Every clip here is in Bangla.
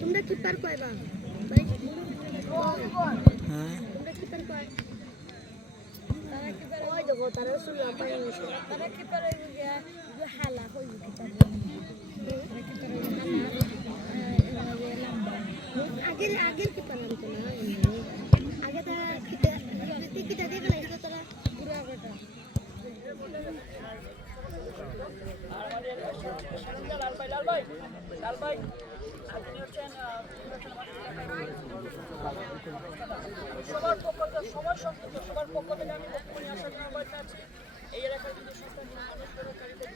তোমরা কিপার কয়বা হ্যাঁ তোমরা কিপার কয় তারা কিপার ওই দেখো তারা সুলা পাই তারা কিপার হইব গিয়া যে হালা হইব কিপার তারা কিপার হইব হালা আগের কিপার নাম তো না আগে তারা কিপার কিটা দেখে লাগতো তারা পুরো আগেটা লাল ভাই আপনি হচ্ছেন সবার পক্ষ থেকে সবার সংযুক্ত সবার পক্ষ থেকে আমি বক্তব্য নিয়ে আসার জন্য অবদান আছি এই এলাকার কিন্তু সংস্থার আনুষ্ঠানিককারীদের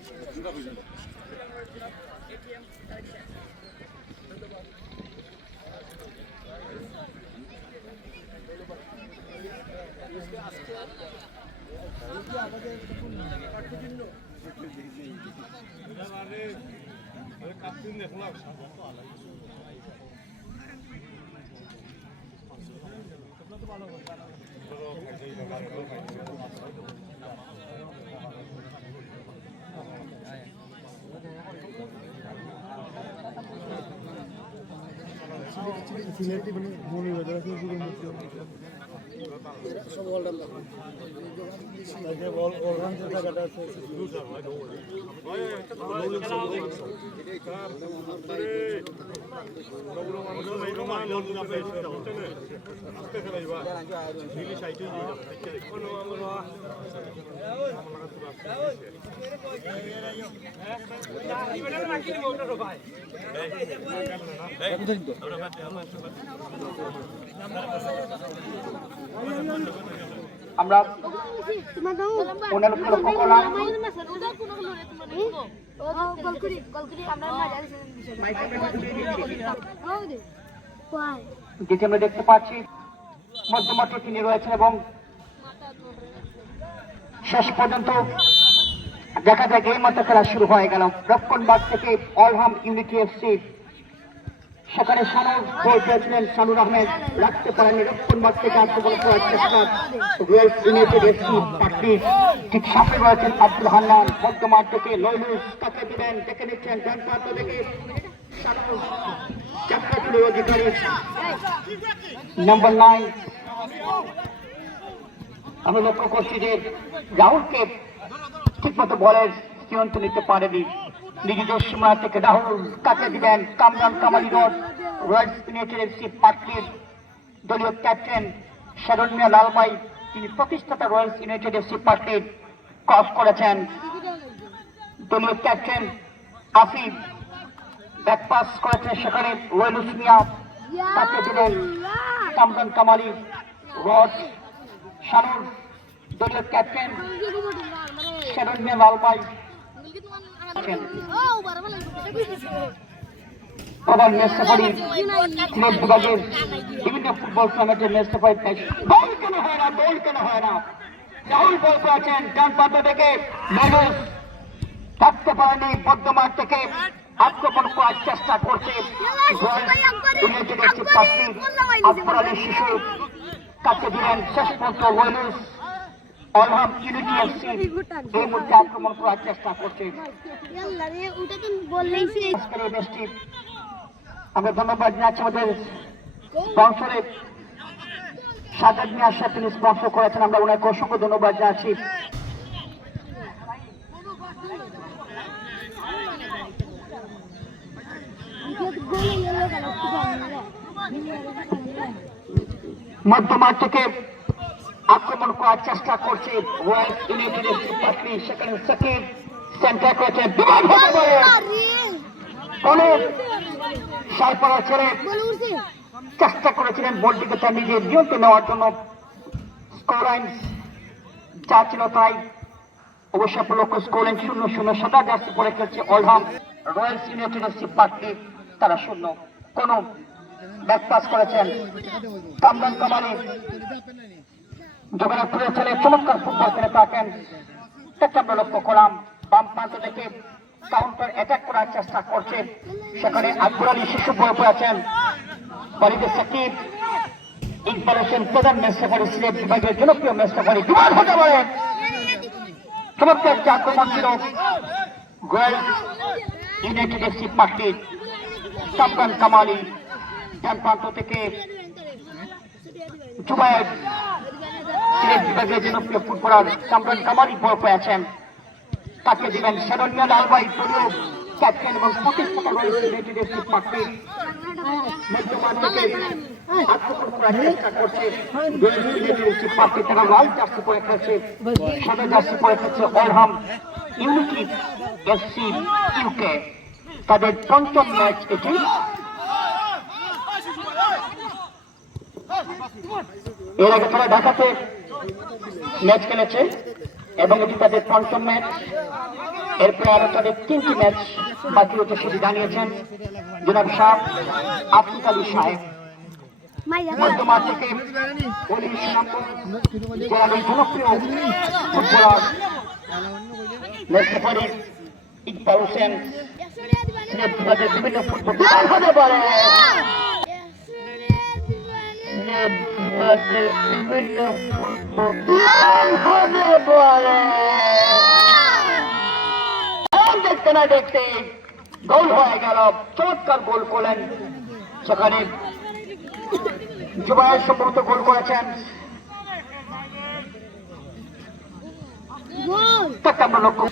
এটিএম কালেকশন সিলেটি মানে মনে হয় তারা শুরু করতে সব অলরাউন্ডার লাগে বল অলরাউন্ডার জায়গাটা আছে আমরা ওনার লক্ষ্য করলাম যেটি আমরা দেখতে পাচ্ছি মধ্যমাঠে তিনি রয়েছেন এবং শেষ পর্যন্ত দেখা যায় এই মাত্র খেলা শুরু হয়ে গেল রক্ষণবাগ থেকে অলহাম ইউনিটি এফসি সেখানে সানুর গোল পেয়েছিলেন সানুর আহমেদ রাখতে পারেননি রক্ষণবাগ থেকে আক্রমণ করার চেষ্টা রয়েল ইউনাইটেড এফসি পার্টি ঠিক সামনে রয়েছেন আব্দুল হান্নান মধ্যমাঠ থেকে লয়লুস তাকে দিলেন দেখে নিচ্ছেন ডান প্রান্ত থেকে সানুর চাকরাতুলের অধিকারী নাম্বার 9 আমি লক্ষ্য করছি যে রাহুলকে ঠিকমতো বলের সিদ্ধান্ত নিতে পারেনি নিজেদের সীমা থেকে রাহুল কাকে দিবেন Kamran কামালি road royal United FC পার্টির দলীয় ক্যাপ্টেন শারণ মিয়া লালমাই তিনি প্রতিষ্ঠাতা রয়্যাল ইউনাইটেড এফসি পার্টির ক্রস করেছেন দলীয় ক্যাপ্টেন আফিফ ব্যাক পাস করেছেন সেখানে ওয়েলুস মিয়া তাকে দিলেন কামরান কামালি রড শানুর দলীয় ক্যাপ্টেন শারণ মিয়া লালমাই প্রধান ম্যাচ রেফারি সিলেট বিভাগের বিভিন্ন ফুটবল টুর্নামেন্টের ম্যাচ রেফারি গোল কেন হয় না রাহুল বল করেছেন ডান প্রান্ত থেকে লয়লুস থাকতে পারেনি বদ্ধমাঠ থেকে আক্রমণ করার চেষ্টা করছে United FC party Akbar Ali শিশু কাছে দিলেন শেষ পর্যন্ত লয়লুস অলহাম ইউনিটি এফসি এই মুহূর্তে আক্রমণ করার চেষ্টা করছে আমরা ধন্যবাদ জানাচ্ছি আমাদের স্পন্সরে সাজাদ মিয়া সাহেব তিনি স্পন্সর করেছেন আমরা ওনাকে অসংখ্য ধন্যবাদ জানাচ্ছি মধ্যমাঠ থেকে আক্রমণ করার চেষ্টা করছে রয়্যাল ইউনাইটেড এফসি পার্টি সেখানে সাকিব সেন্টার করেছে অনেক সারপাড়া ছেড়ে চেষ্টা করেছিলেন বলটিকে তার নিজের নিয়ন্ত্রণ নেওয়ার জন্য স্কোর লাইন যা ছিল তাই অবশ্যই লক্ষ্য স্কোর লাইন 0-0 সাদা জার্সি পরে খেলছে অলহাম রয়্যাল ইউনাইটেড এফসি পার্টি তারা 0 কোন ব্যাক পাস করেছেন কামরান কামালি জগন্নাথপুরে ছেলে চমৎকার ফুটবল খেলে থাকেন আমরা লক্ষ্য করলাম বাম প্রান্ত থেকে কাউন্টার অ্যাটাক করার চেষ্টা করছে সেখানে আকবর আলী শিশু বল করেছেন বালিদের সাকিব ইকবাল হোসেন প্রধান ম্যাচ রেফারি সিলেট বিভাগের জনপ্রিয় ম্যাচ রেফারি দুবার হতে পারেন চমৎকার একটি আক্রমণ ছিল রয়্যাল ইউনাইটেড এফসি পার্টির কামরান কামালি, ডান প্রান্ত থেকে জুবায়ের, সিলেট বিভাগের জনপ্রিয় ফুটবলার কামরান কামালি বল পেয়েছেন, তাকে দিবেন সেরনিয়া লালবাই দলীয় ক্যাপ্টেন এবং প্রতিষ্ঠাতা রয়েছে ইউনাইটেড এফসি পাটলির মধ্যমান থেকে আত্মপ্রকাশ করার চেষ্টা করছে ইউনাইটেড এফসি পাটলি। তারা লাল জার্সি পরে খেলছে, সাদা জার্সি পরে খেলছে অলহাম ইউনিটি এফসি ইউকে। তাদের পঞ্চম ম্যাচ এটি। এর আগে তারা ঢাকাতে ম্যাচ খেলেছে এবং এটি তাদের পঞ্চম ম্যাচ। এরপরে আরো তাদের 3টি ম্যাচ বাকি হতে সেটি জানিয়েছেন জনাব শাহ আফিক আলী সাহেব। মধ্যমা থেকে জেলার জনপ্রিয় ফুটবলার রেফারি ইকবাল হোসেন, সিলেট বিভাগের বিভিন্ন ফুটবল হতে পারে, দেখতে না দেখতে গোল হয়ে গেল। চমৎকার গোল করলেন সেখানে জুবায়ের, সম্ভবত গোল করেছেন। তাকে আমরা লক্ষ্য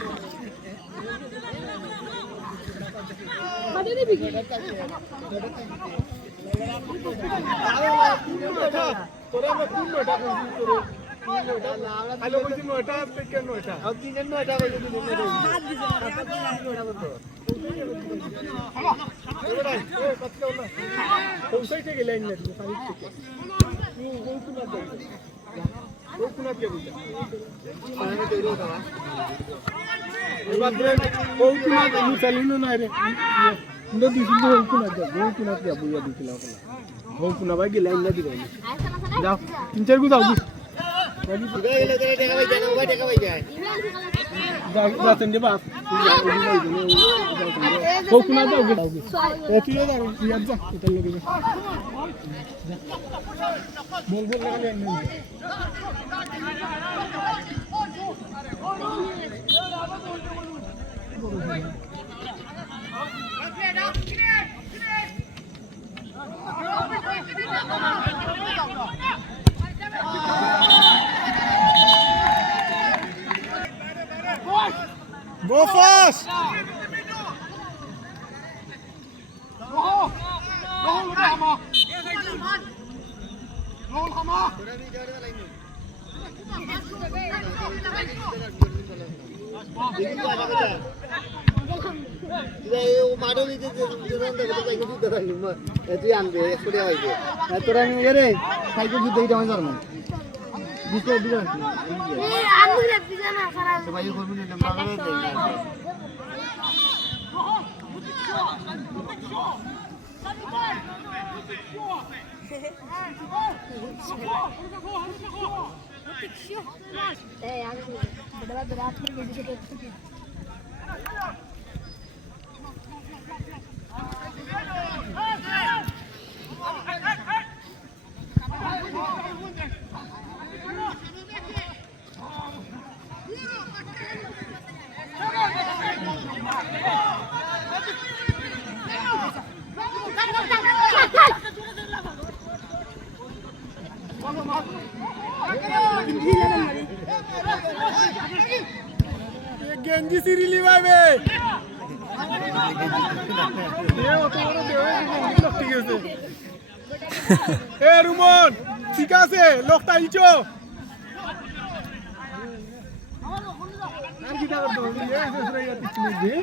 যাও ইন্টারভিউ দাও Go fast! তুই আনবে তোরা রে সাইকেল যুদ্ধ এইটা আমি জানো গেঞ্জি সিরিলি ভাবে এ রুমন ঠিক আছে লোকটা ইচো আর কি করতে হবে এ সসরাইয়া পিছনে দে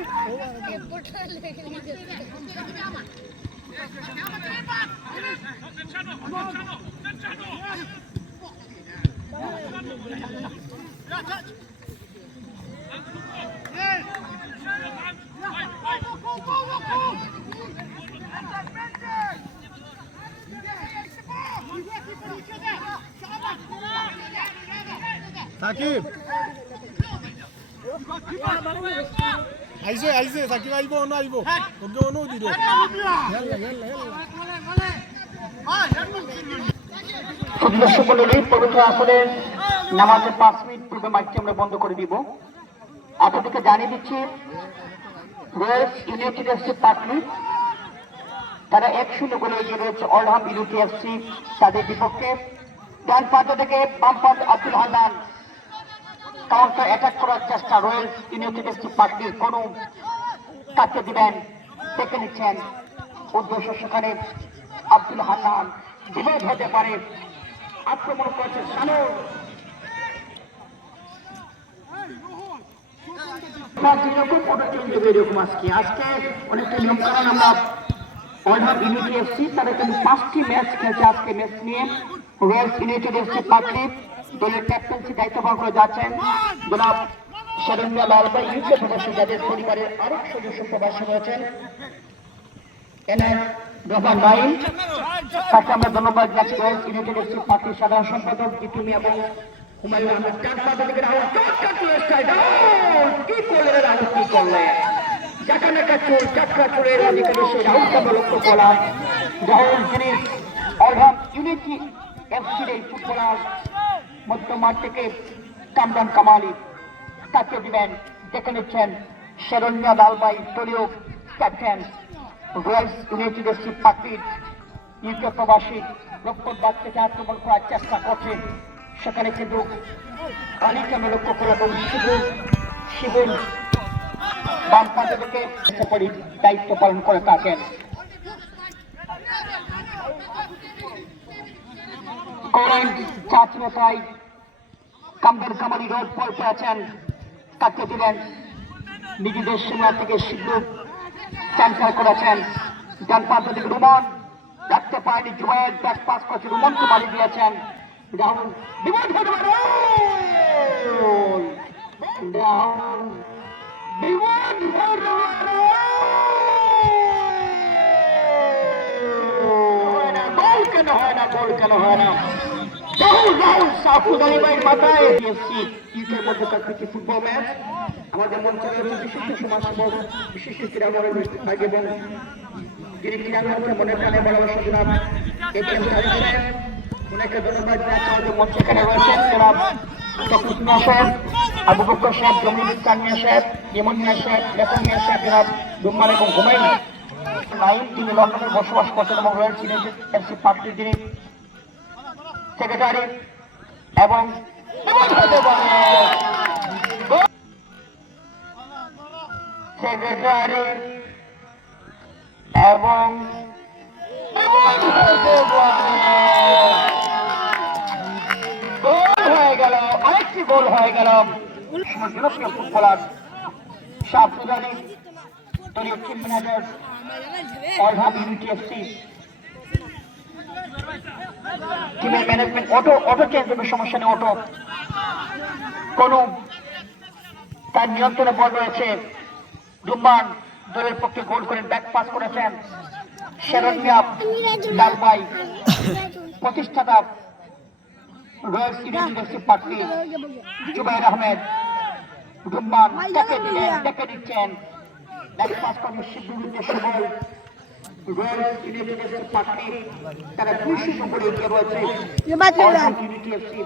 সাকিব আইছে আইছে সাকিব আইব না আইব ওকে অনু দিও সকলেরই পবিত্র আসলে নামাজের 5 মিনিট পূর্বে মাইকটি আমরা বন্ধ করে দিব। আপনাদেরকে জানিয়ে দিচ্ছি রয়্যাল ইউনাইটেড এফসি পাটলি তারা 1-0 গোলে এগিয়ে রয়েছে অলহাম ইউনিটি এফসি তাদের বিপক্ষে। ডান প্রান্ত থেকে বাম প্রান্ত আব্দুল হান্নান কাউন্টার অ্যাটাক করার চেষ্টা, রয়্যাল ইউনাইটেড এফসি পার্টির কোনো কাটতে দিবেন, দেখে নিচ্ছেন উদ্দেশ্য সেখানে আব্দুল হান্নান বিভেদ হতে পারে, আক্রমণ করেছে শানুর। এরকম আজকে অনেকটা নিয়ম কারণ আমরা অলহাম ইউনিটি এফসি তারা কিন্তু 5টি ম্যাচ খেলছে আজকে। ম্যাচ নিয়ে রয়্যাল ইউনাইটেড এফসি পার্টি দলের ক্যাপ্টেন্সি দায়িত্ব পালন করে যাচ্ছেন জনাব শরণ্যা লালবাই, ইউকে প্রবাসী যাদের পরিবারের আরেক সদস্য প্রবাসী রয়েছেন এনআর রহমান নাইম, তাকে আমরা ধন্যবাদ জানাচ্ছি। রয়্যাল ইউনাইটেড এফসি পার্টির সাধারণ সম্পাদক জিতুমি এবং হুমায়ুন আহমেদ। ডান প্রান্ত থেকে রাহুল কি করলেন, রাহুল কি করলেন, জাকানাকা চোর চাকরা চোরের অধিকারী সেই রাহুলকে আমরা লক্ষ্য করলাম। রাহুল যিনি অলহাম ইউনিটি এফসির এই ফুটবলার মধ্যমাঠ থেকে কামরান কামালি তাকে দিবেন, দেখে নিচ্ছেন শরণ্যা লালবাই দলীয় ক্যাপ্টেন রয়্যাল ইউনাইটেড এফসি পার্টির ইউকে প্রবাসী রক্ষণবাদ থেকে আক্রমণ করার চেষ্টা করছেন, সেখানে কিন্তু আলীকে আমরা লক্ষ্য করলাম এবং শিবুল বাম প্রান্ত থেকে দায়িত্ব পালন করে থাকেন। চাচরতায় কামরান কামালি রোড পড়তে আছেন, তাকে দিলেন নিজেদের সীমা থেকে শিবুল ক্যান্সার করেছেন। ডান প্রান্ত থেকে রুমন রাখতে পারেনি, জুবাইর ব্যাক পাস করছে, রুমনকে মারি দিয়েছেন রাহুল। গোল কেন হয় না, গোল কেন হয় না, রাহুল সাফুদ আলিবাইয়ের মাথায় ইউকের মধ্যকার কিছু ফুটবল ম্যাচ। আমাদের মঞ্চে রয়েছে বিশিষ্ট সমাজসেবক, বিশিষ্ট ক্রীড়াঙ্গনের ভাই এবং যিনি ক্রীড়াঙ্গনকে মনে প্রাণে ভালোবাসা জনাব এটিএম সাহেব, ওনাকে ধন্যবাদ জানাচ্ছি। আমাদের মঞ্চে এখানে রয়েছেন জনাব ফখরুল মিয়া সাহেব, আবু বকর সাহেব, জমির ইসলাম মিয়া সাহেব, ইমন মিয়া সাহেব, লেখন মিয়া সাহেব, জনাব রুম্মান এবং হুমায়ুন নাইম, তিনি লন্ডনে বসবাস করছেন এবং রয়্যাল ইউনাইটেড এফসি পার্টির যিনি সেক্রেটারি এবং সেক্রেটারি এবং গোল হয়ে গেল, আরেকটি গোল হয়ে গেল। জনপ্রিয় ফুটবলার শাহফুজ আলী দলীয় টিম ম্যানেজার অলহাম ইউনিটি এফসি টিমের ম্যানেজমেন্ট অটো চেঞ্জ হবে, সমস্যা নেই, অটো কোনো তার নিয়ন্ত্রণে বল রয়েছে। রুম্মান দলের পক্ষে গোল করেন, ব্যাক পাস করেছেন শরণ্যা লালবাই, প্রতিষ্ঠাতা Royal United FC party Zubair Ahmed. Rumman তাকে দেখে দিচ্ছেন, ব্যাক পাস করেন শিবুল উদ্দেশ্যে বল। রয়্যাল ইউনাইটেড এফসি পার্টি তারা 2-0 গোলে এগিয়ে রয়েছে অলহাম ইউনিটি এফসি।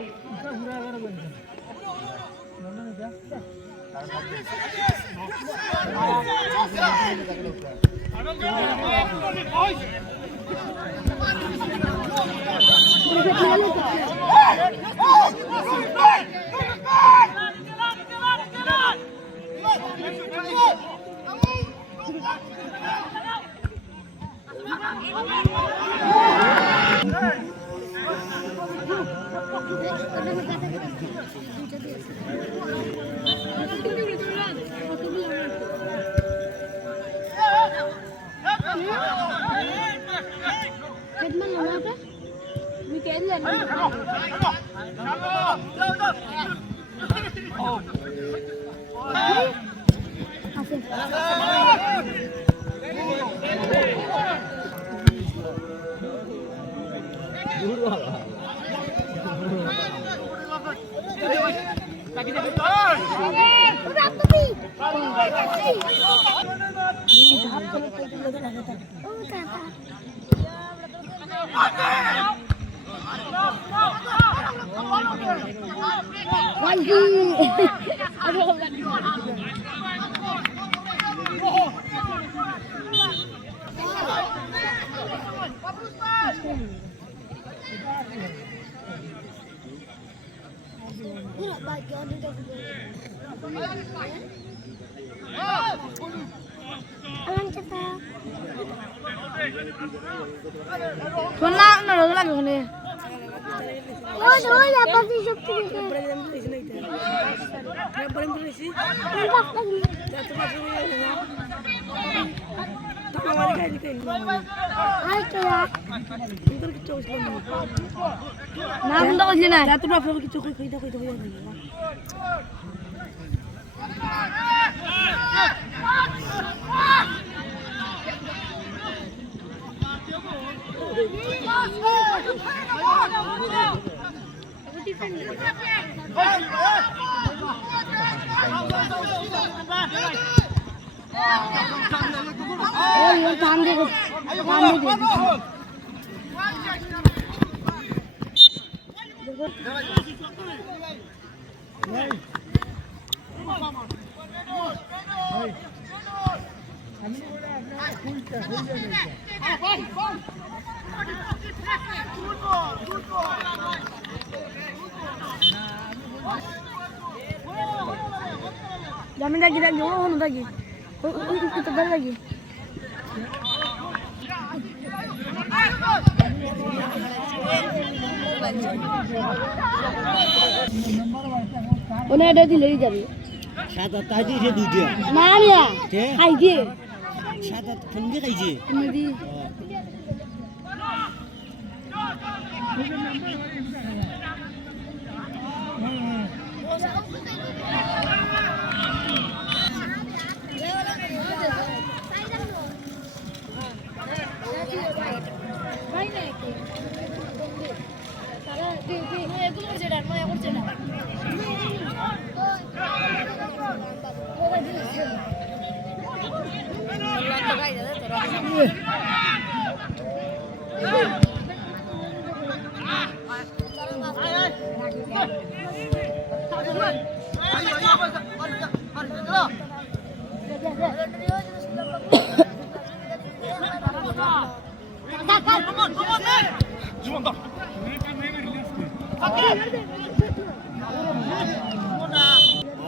না না রোজ লাগে ওখানে ওই ওই আপনি শক্তি দিতে না বন্ধ করছি না এত বাপ কিছু কইতে কইতে হইয়া গেল ওই ধান দেখো Jamin lagi lagi, oh lagi, kita balik lagi. Ona ada di lagi jadi. Satu tadi dia duduk. Mana ya? Aje. Satu kemudian aja. Kemudian.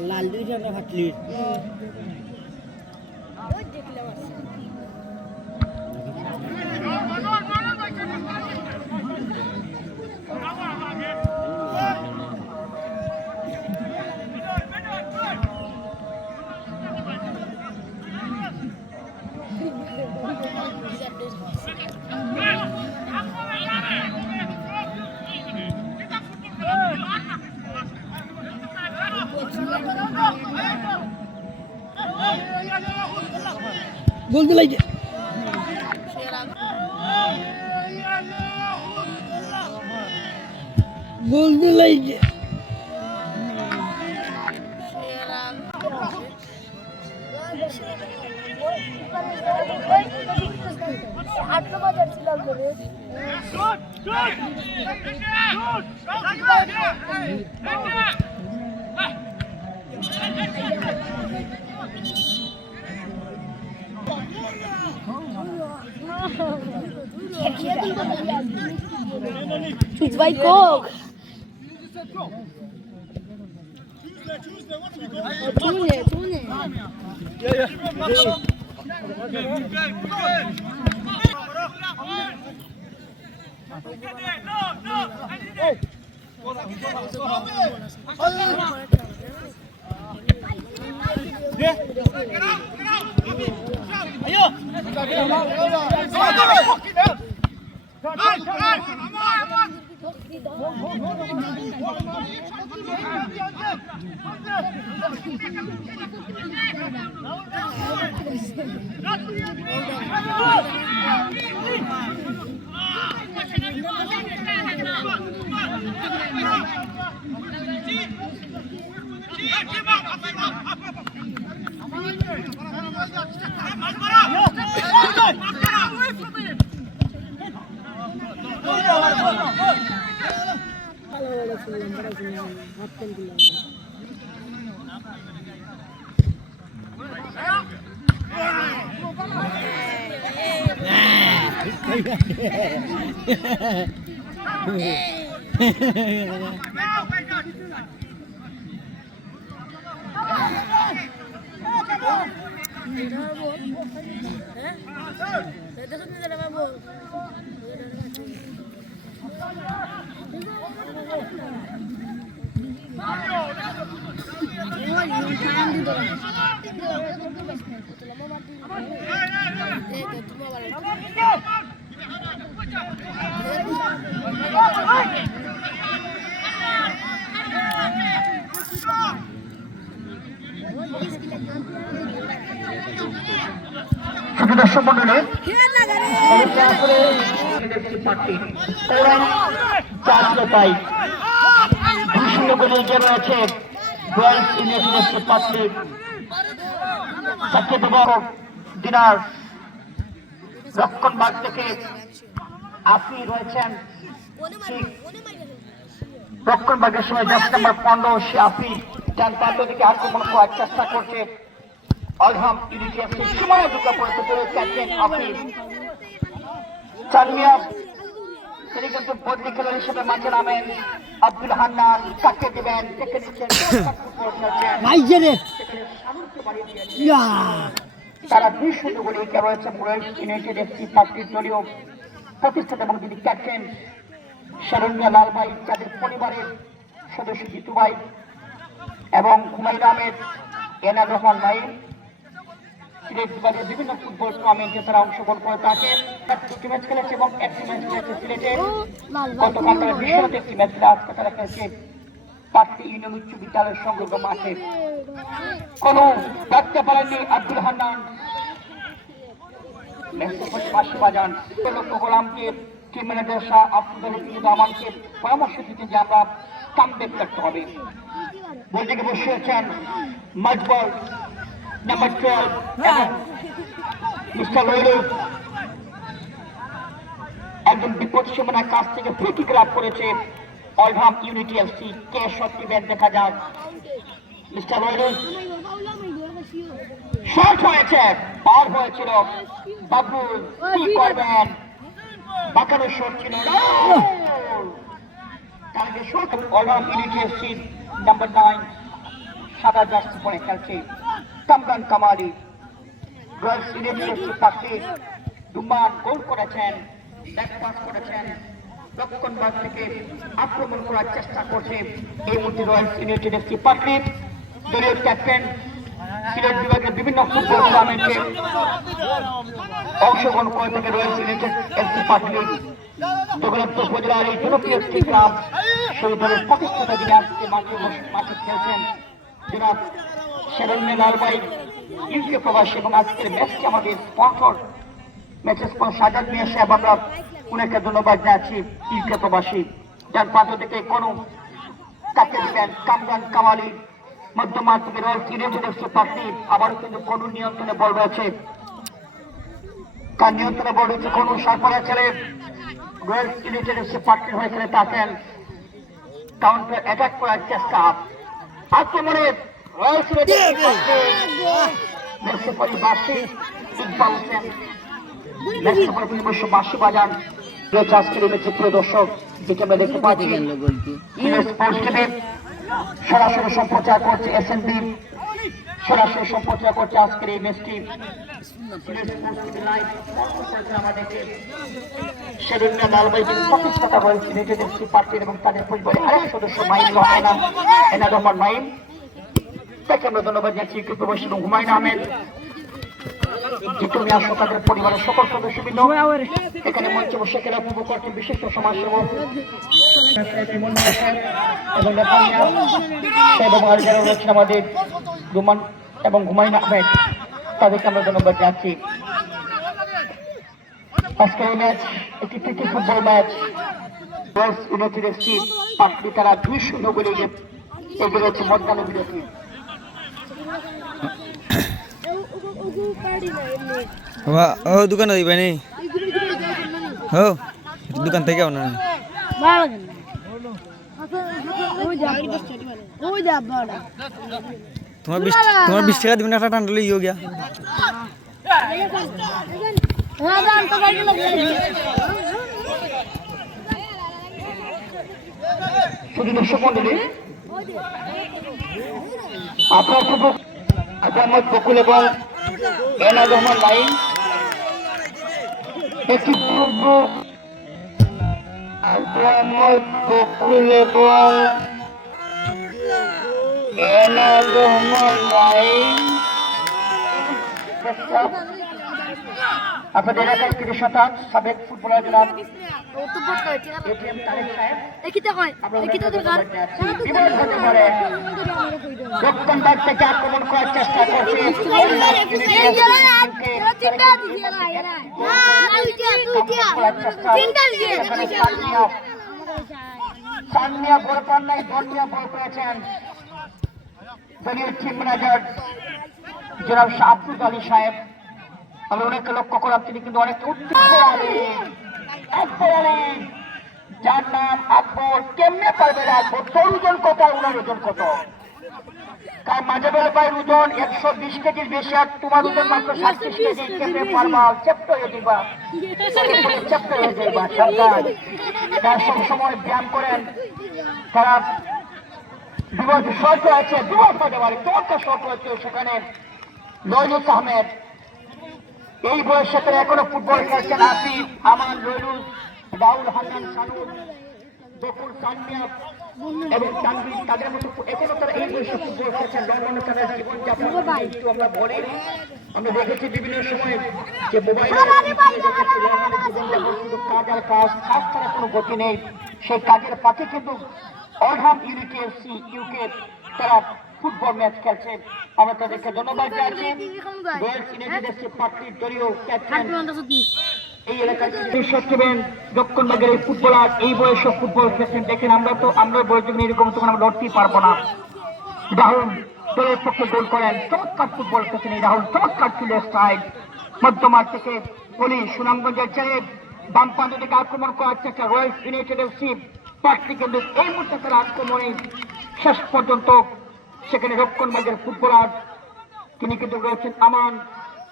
Lalu dia dapat lead. Gol lagi. Gol lagi. It's by Coke. Tune. শুধু দর্শক মন্ডলী তাই 2-0 গোলে এগিয়ে রয়েছে রয়্যাল ইউনাইটেড এফসি পাটলির সাকিব দিনার রক্ষণভাগ থেকে আপনি রয়েছেন রক্ষণভাগের সময় 10 নম্বর 15 সে আপনি ডান প্রান্ত থেকে আক্রমণ করার চেষ্টা করছে অলহাম ইউনিটি সময় ঢুকা পড়েছে ক্যাপ্টেন আপনি চানমিয়া তিনি কিন্তু বদলি খেলোয়াড় হিসেবে মাঠে নামেন আব্দুল হান্নান কাকে দিবেন থেকে নিচ্ছেন তারা 2-0 গোলে এগিয়ে রয়েছে রয়্যাল ইউনাইটেড এফসি পাটলির দলীয় প্রতিষ্ঠাতা এবং যিনি ক্যাপ্টেন শরণ্যা লাল ভাই যাদের পরিবারের সদস্য জিতু ভাই এবং হুমায়ুন আহমেদ এনার রহমান ভাই সিলেট বিভাগের বিভিন্ন ফুটবল টুর্নামেন্টে তারা অংশগ্রহণ করে থাকে 2টি ম্যাচ খেলেছে এবং 1টি ম্যাচ খেলেছে সিলেটে গতকাল তারা বিশ্বনাথে একটি ম্যাচ খেলে আজকে তারা খেলেছে পাটলি ইউনিয়ন উচ্চ বিদ্যালয়ের সংলগ্ন মাঠে কোনো দেখতে পারেননি আব্দুল হান্নান ম্যাচের প্রতি পাশে বাজান লক্ষ্য গোলামকে টিম ম্যানেজার শাহ আব্দুল রহমানকে পরামর্শ দিতে যে আমরা কামব্যাক করতে হবে বলদিকে বসে আছেন মজবল নাম্বার 12 এবং মিস্টার লয়েল একদম বিপদ সীমানার কাছ থেকে ফ্রি কিক লাভ করেছে অলহাম ইউনিটি এফসি কে শটটি ব্যাট দেখা যাক মিস্টার লয়েল শট হয়েছে পার হয়েছিল বাবু কি করবেন বাঁকানো শট ছিল তাকে শট অলহাম ইউনিটি এফসি নাম্বার 9 সাদা জার্সি পরে খেলছে Kamran কামালি royal United FC Patli দুমান গোল করেছেন ব্যাক পাস করেছেন দক্ষিণ ভাগ থেকে আক্রমণ করার চেষ্টা করছে এই মুহূর্তে রয়্যাল ইউনাইটেড এফসি পাটলি দলীয় ক্যাপ্টেন সিলেট বিভাগের বিভিন্ন ফুটবল টুর্নামেন্টে অংশগ্রহণ করে থাকে royal United FC Patli Jagannathpur উপজেলার এই জনপ্রিয় একটি গ্রাম সেই দলের প্রতিষ্ঠাতা যিনি আজকে মাঠে খেলছেন জনাব শরণ্যা লাল ভাই ইউকে প্রবাসী এবং আজকের ম্যাচটি আমাদের স্পন্সর ম্যাচের স্পন্সর সাজাদ মিয়া সাহেব আমরা উনাকে ধন্যবাদ জানাচ্ছি ইউকে প্রবাসী যার প্রান্ত থেকে কোনো কাকে দিবেন কামরান কামালি মধ্যমাঠ থেকে রয়্যাল ইউনাইটেড এফসি পাটলি আবারও কিন্তু কোনো নিয়ন্ত্রণে বল রয়েছে তার নিয়ন্ত্রণে বল রয়েছে কোনো সারপরা ছেলে রয়্যাল ইউনাইটেড এফসি পাটলির হয়ে খেলে থাকেন কাউন্টার অ্যাটাক করার চেষ্টা আক্রমণে রয়্যাল ইউনাইটেড মেসে বাসি ইকবাল হোসেন মেসে পরিবেশ বাসি বাজান আজকের ম্যাচে প্রিয় দর্শক যেটা আমরা দেখতে পাচ্ছি সরাসরি সম্প্রচার করছে এসএনবি সরাসরি সম্প্রচার করছে আজকের এই ম্যাচটি শরণ্যা লাল ভাই প্রতিষ্ঠাতা রয়েছে ইউনাইটেড এফসি পাটলির এবং তাদের পরিবারের আরেক সদস্য মাইন এনার রহমান মাইন তাকে আমরা ধন্যবাদ জানাচ্ছি প্রবাসী এবং হুমায়ুন আহমেদ জিতু মিয়া তাদের পরিবারের সকল সদস্যবৃন্দ এখানে মঞ্চে বসে খেলা উপভোগ করছেন বিশিষ্ট সমাজসেবক এবং যারা রয়েছেন আমাদের রুমান এবং হুমায়ুন আহমেদ তাদেরকে আমরা ধন্যবাদ জানাচ্ছি আজকের এই ম্যাচ একটি প্রীতি football match royal United FC Patli তারা 2-0 গোলে এগিয়ে রয়েছে মধ্যাহ্ন বিরতি ও দোকান দিবে নি ও দোকান থেকে না তোমার 20 টাকা দিবেন একটা টান্ডলে ইয়ে গিয়া শুধু দর্শক মন্ডলী আপনার মোহাম্মদ বকুল এবং এনার রহমান লাইন একটি পূর্ব এনার রহমান লাইন আপনাদের এলাকার ক্রীড়া শতাংশ সাবেক ফুটবলার জনাব এটিএম তারেক সাহেব বিপদ হতে পারে দক্ষিণ ভাগ থেকে আক্রমণ করার চেষ্টা করছে সানিয়া বড় পান নাই ধর্মিয়া বড় পেয়েছেন দলীয় টিম ম্যানেজার জনাব শাহ আব্দুল আলী সাহেব। আমি অনেককে লক্ষ্য করলাম তিনি কিন্তু অনেক যার নাম আকবর। কেমনে পারবে আকবর? তোর ওজন কত আর ওনার ওজন কত? কারণ মাঝে বেলা পায়ের ওজন 120 কেজির বেশি আর তোমার ওজন মাত্র 37 কেজি। কেমনে পারবা? চেপ্ট হয়ে দিবা, চেপ্ট হয়ে যাইবা। সরকার তারা সবসময় ব্যায়াম করেন, তারা বিপদ শর্ট হয়েছে, বিপদ হতে পারে। তোমার তো শর্ট হয়েছে সেখানে নয়নুস আহমেদ এই বয়সে তারা এখনো ফুটবল খেলছেন। আসিফ, আমান, রইলুল, রাহুল, হান্নান, সানুর, বকুল, তানমিয়া এবং তানভীর তাদের মতো এখনো তারা এই বয়সে ফুটবল খেলছেন। লন্ডনে তাদের জীবনযাপন একটু আমরা বলি, আমরা দেখেছি বিভিন্ন সময় যে মোবাইলে দেখেছি লন্ডনের জীবনযাপন শুধু কাজ আর কাজ, কাজ ছাড়া কোনো গতি নেই। সেই কাজের পাশে কিন্তু অলহাম ইউনিটি এফসি ইউকে তারা ফুটবল ম্যাচ খেলছে। আমরা তাদেরকে ধন্যবাদ জানাচ্ছি। রয়্যাল ইউনাইটেড এফসি পার্টির দলীয় ক্যাপ্টেন এই এলাকায় দক্ষিণবঙ্গের এই ফুটবলার এই বয়সে ফুটবল খেলছেন। দেখেন আমরা বয়স যখন এরকম তখন আমরা লড়তেই পারবো না। রাহুল দলের পক্ষে গোল করেন, চমৎকার ফুটবল খেলছেন এই রাহুল, চমৎকার ছিল স্ট্রাইক। মধ্যমাঠ থেকে বলি সুনামগঞ্জের ছেলে বাম প্রান্ত থেকে আক্রমণ করার চেষ্টা রয়্যাল ইউনাইটেড এফসি পার্টি, কিন্তু এই মুহূর্তে তারা আক্রমণে শেষ পর্যন্ত সেখানে দক্ষিণবঙ্গের ফুটবলার তিনি কিন্তু রয়েছেন আমান,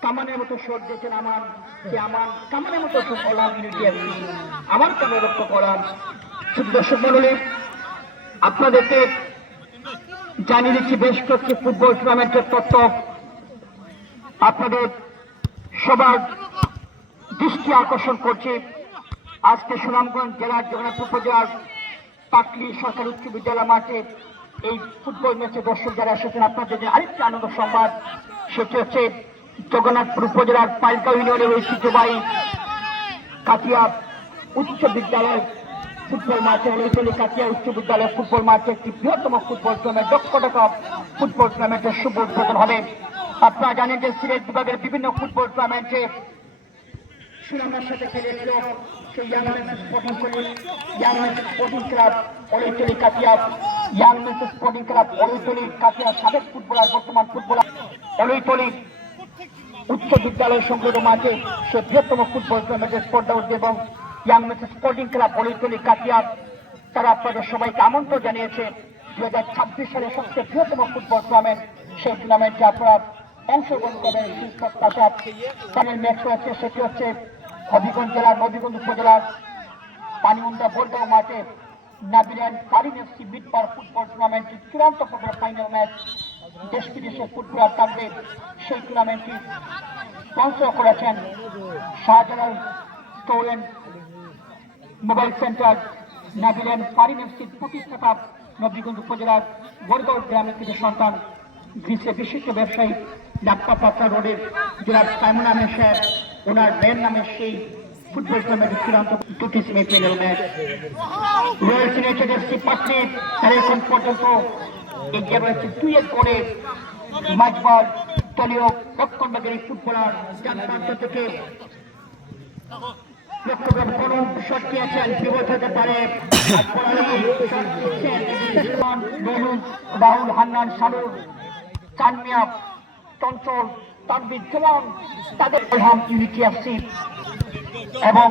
কামানের মতো শট দিয়েছেন আমান, যে আমান কামানের মতো ফুটবলার ইউনিটি এফসি আমার কামে লক্ষ্য করার। শুধু দর্শক মণ্ডলী আপনাদেরকে জানিয়ে দিচ্ছি বেশ কয়েকটি ফুটবল টুর্নামেন্টের তথ্য আপনাদের সবার দৃষ্টি আকর্ষণ করছে। আজকে সুনামগঞ্জ জেলার জগন্নাথপুর উপজেলার পাটলি সরকারি উচ্চ বিদ্যালয় মাঠে এই ফুটবল ম্যাচে দর্শক যারা এসেছেন আপনাদের জন্য আরেকটি আনন্দ সংবাদ, সেটি হচ্ছে জগন্নাথপুর উপজেলার পাইলগাঁও ইউনিয়নের ঐতিহ্যবাহী কাতিয়া উচ্চ বিদ্যালয় ফুটবল মাঠে অলৈতলি কাতিয়া উচ্চ বিদ্যালয় ফুটবল মাঠে একটি বৃহত্তম ফুটবল টুর্নামেন্ট দক্ষতা কাপ ফুটবল টুর্নামেন্টের শুভ উদ্বোধন হবে। আপনারা জানেন যে সিলেট বিভাগের বিভিন্ন ফুটবল টুর্নামেন্টে সুনামের সাথে খেলেছিল সেই স্পোর্টিং ক্লাব অলৈতলি কাতিয়া, স্পোর্টিং ক্লাব অলৈতলি কাতিয়া সাবেক ফুটবলার বর্তমান ফুটবলার অলৈতলি উচ্চ বিদ্যালয় সংলগ্ন মাঠে সে বৃহত্তম ফুটবল টুর্নামেন্টের স্পর্ধা উঠবে এবং স্পোর্টিং ক্লাব অলৈতলি কাতিয়া তারা আপনাদের সবাইকে আমন্ত্রণ জানিয়েছে 2026 সালে সবচেয়ে বৃহত্তম ফুটবল টুর্নামেন্ট সেই টুর্নামেন্টে আপনারা অংশগ্রহণ করবেন। ম্যাচ রয়েছে সেটি হচ্ছে হবিগঞ্জ জেলার নবীগঞ্জ উপজেলার পানিউন্ডা বোরগাঁও মাঠে নাবিলেন ফারিন এফসি মিডবার ফুটবল টুর্নামেন্টের চূড়ান্ত পর্বের ফাইনাল ম্যাচ দেশ বিদেশের ফুটবলার থাকবে। সেই টুর্নামেন্টটি স্পন্সর করেছেন শাহজালাল স্টোরেন্ট মোবাইল সেন্টার। নাবিলেন ফারিন এফসির প্রতিষ্ঠাতা নবীগঞ্জ উপজেলার বোরগাঁও গ্রামের কিছু সন্তান গ্রিসের বিশিষ্ট ব্যবসায়ী লাপ্পা পাত্রা রোডের জেলার সাইমন আহমেদ সাহেব ওনার ব্যান্ড নামে সেই ফুটবল টুর্নামেন্টের চূড়ান্ত দুটি semifinal match royal United FC Patli তারা এখন পর্যন্ত এগিয়ে রয়েছে 2-1 করে। মাঝবল দলীয় দক্ষিণবঙ্গের এই ফুটবলার যার প্রান্ত থেকে লক্ষ্যগ্রাম করুন শট দিয়েছেন, বিপদ হতে পারে। রাহুল, হান্নান, সানুর, চানমিয়া, চঞ্চল, তানভীর জওয়ান তাদের অলহাম ইউনিটি এফসি এবং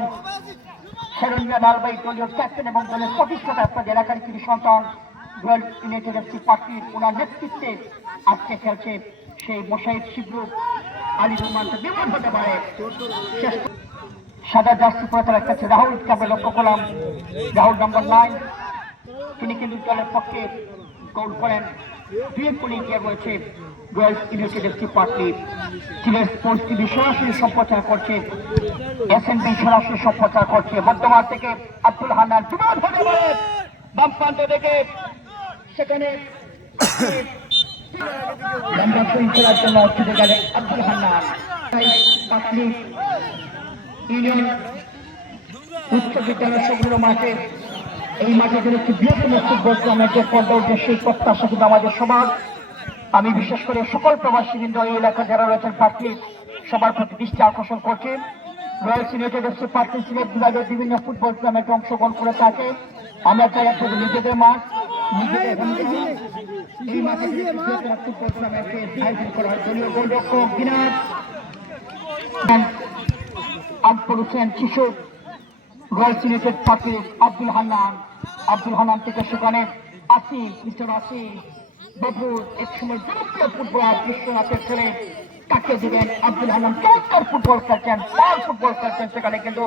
শরণ্যা লালবাই দলীয় ক্যাপ্টেন এবং দলের প্রতিষ্ঠাতা আপনাদের এলাকার কিছু সন্তান রয়্যাল ইউনাইটেড এফসি পার্টির ওনার নেতৃত্বে আজকে খেলছে সেই মোশাহিদ শিবলু আলী রহমান। বিপদ হতে পারে। সাদা জার্সি পরে তারা কাছে রাহুলকে আমরা লক্ষ্য করলাম, রাহুল নম্বর 9 তিনি কিন্তু দলের পক্ষে গোল করেন। 2-1 গোলে এগিয়ে রয়েছে royal United FC Patli. Sylhet sports TV সরাসরি সম্প্রচার করছে, এসএনবি সরাসরি সম্প্রচার করছে। মধ্যমাঠ থেকে আব্দুল হান্নান বিমান হতে পারে বাম প্রান্ত থেকে, সেখানে লম্বা সুইং করার জন্য ছুটে গেলেন আব্দুল হান্নান। পাটলি ইউনিয়ন উচ্চ বিদ্যালয় সংলগ্ন মাঠে, এই মাঠে যেন একটি বৃহত্তম ফুটবল টুর্নামেন্টের পর্দা উঠে সেই প্রত্যাশা কিন্তু আমাদের সবার। আমি বিশেষ করে সকল প্রবাসীবৃন্দ এই এলাকায় যারা রয়েছেন পাটলি সবার প্রতি দৃষ্টি আকর্ষণ করছি। Royal United FC Patli Sylhet বিভাগের বিভিন্ন ফুটবল টুর্নামেন্টে অংশগ্রহণ করে থাকে। আমরা চাই আপনাদের নিজেদের মাঠ, নিজেদের এই মাঠে ফুটবল টুর্নামেন্টে আয়োজন করা হয়। দলীয় গোলরক্ষক দিনাজ আকবর হোসেন শিশু, রয়্যাল ইউনাইটেড পাটলি আব্দুল হান্নান থেকে সেখানে আসিফ, মিস্টার আসিফ বাবুর এক সময় জনপ্রিয় ফুটবলার বিশ্বনাথের ছেলে, তাকে দিবেন আব্দুল হান্নান। চমৎকার ফুটবল খেলছেন, ফুটবল খেলছেন। সেখানে কিন্তু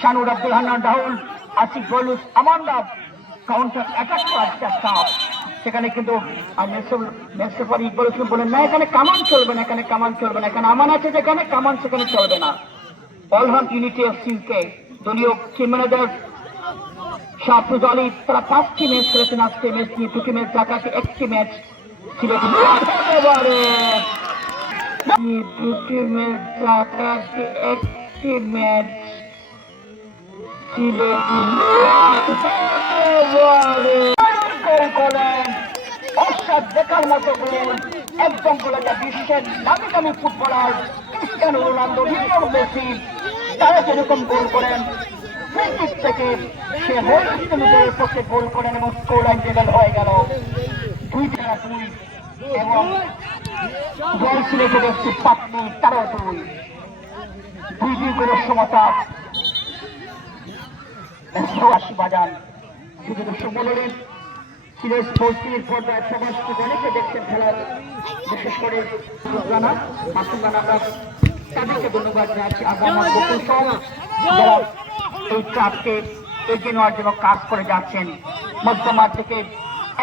শানুর আব্দুল হান্নান, রাহুল, আসিফ, বলুস, আমান্ডা কাউন্টার অ্যাটাক করার চেষ্টা। সেখানে কিন্তু ইকবাল হোসেন বলেন না, এখানে কামান চলবে না, এখানে কামান চলবে না, এখানে আমান আছে যেখানে, কামান সেখানে চলবে না। অলহাম ইউনিটি এফসিকে দলীয় টিম ম্যানেজার শাহফুজ আলী, তারা 5টি ম্যাচ খেলেছেন। আজকে ম্যাচ নিয়ে 2টি ম্যাচ ঢাকাতে, 1টি ম্যাচ ছিল। 2টি ম্যাচ ঢাকাতে, 1টি ম্যাচ ছিল। অর্থাৎ দেখার মতো গোল, একদম বলে যা বিশ্বের নামি দামি footballer Cristiano Ronaldo, Lionel Messi তারা যেরকম গোল করেন থেকে সে হয়ে পক্ষে গোল করেন এবং স্কোর লাইন লেভেল হয়ে গেল 2-2 এবং রয়্যাল ইউনাইটেড এফসি পাটলি তারাও 2-2 করে সমতা। বাজান শুধু বললেন সিলেট স্পোর্টস টিভির পর্দায় প্রবাসী অনেকে দেখছেন খেলার, বিশেষ করে আমরা তাদেরকে ধন্যবাদ জানাচ্ছি। আগামী বকুল সহ যারা এই ট্রাককে এগিয়ে নেওয়ার জন্য কাজ করে যাচ্ছেন। মধ্যমাঠ থেকে